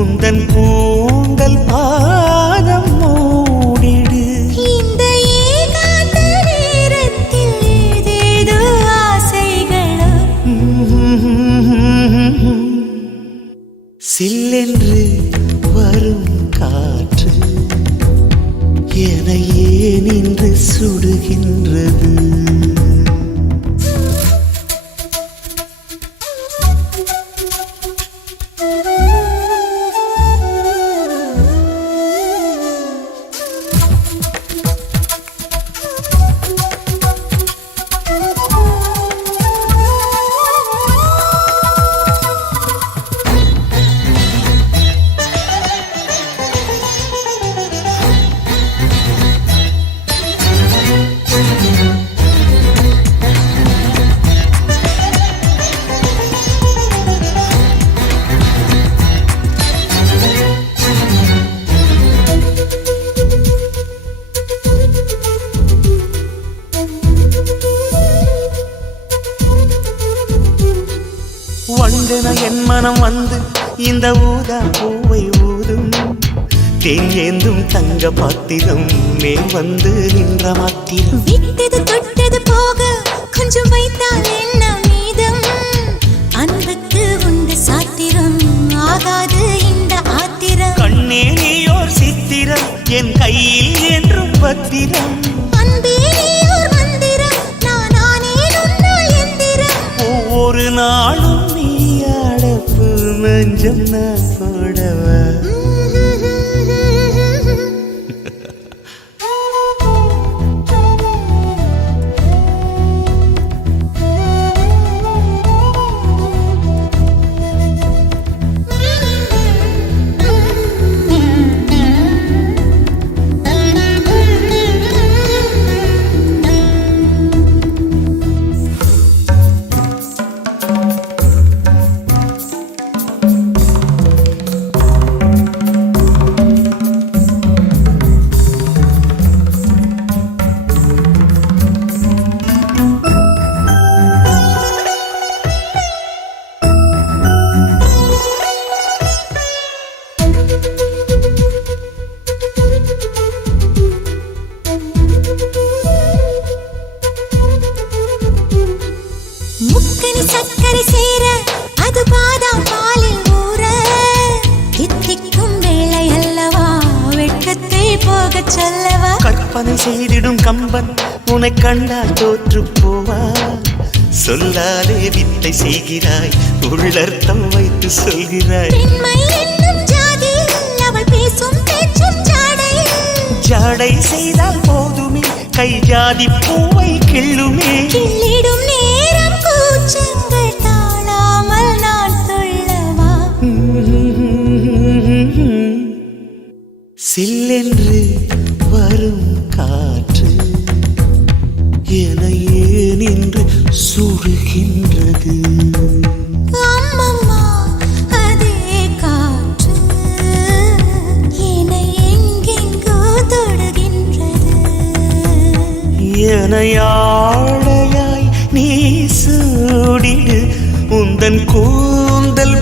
உந்தன் கூந்தல் பாதம் மூடிடு. இந்த ஏகாந்த நேரத்தில் ஏதேதோ ஆசைகளோ. சில்லென்று வரும் காற்று எனையே நின்று சுடுகின்றது. வண்டென என் மனம் வந்து இந்த ஊதா பூவை ஊதும். தேன் ஏந்தும் தங்க பாத்திரம் மேல் வந்து நின்ற மாத்திரம். விட்டது தொட்டது போக கொஞ்சம் வைத்தால் என்ன மீதம். அன்புக்கு உண்டு சாத்திரம் ஆகாது இந்த ஆத்திரம். கண்ணே நீயோர் சித்திரம் என் கையில் என்றும் பத்திரம். அன்பே நீயோர் மந்திரம் நான் ஆனேன் உன்னால் எந்திரம். ஒவ்வொரு நாளும் நீ அடப்பு நெஞ்சம் நான் போடவா. முக்கனி சக்கரை சேர அது பாதாம் பாலில் ஊற. தித்திக்கும் வேளை அல்லவா வெட்கத்தை போகச் சொல்லவா. கற்பனை செய்திடும் கம்பன் உன்னை கண்டால் தோற்று போவா. சொல்லாலே வித்தை செய்கிறாய் உள்ளர்த்தம் வைத்து சொல்கிறாய். பெண்மை என்னும் ஜாதியில் அவள் பேசும் பேச்சும் ஜாடை. ஜாடை செய்தால் போதுமே கை ஜாதி பூவை கிள்ளுமே. கிள்ளிடும் நேரம் கூச்சங்கள் தாழாமல் நான் சொல்லவா. சில்லென்று வரும் காற்று எனையே நின்று சுடுகின்றது. அம்மம்மா அதே காற்று என்னை எங்கெங்கோ தொடுகின்றது. எனையாழையாய் நீ சூடிடு உந்தன் கூந்தல்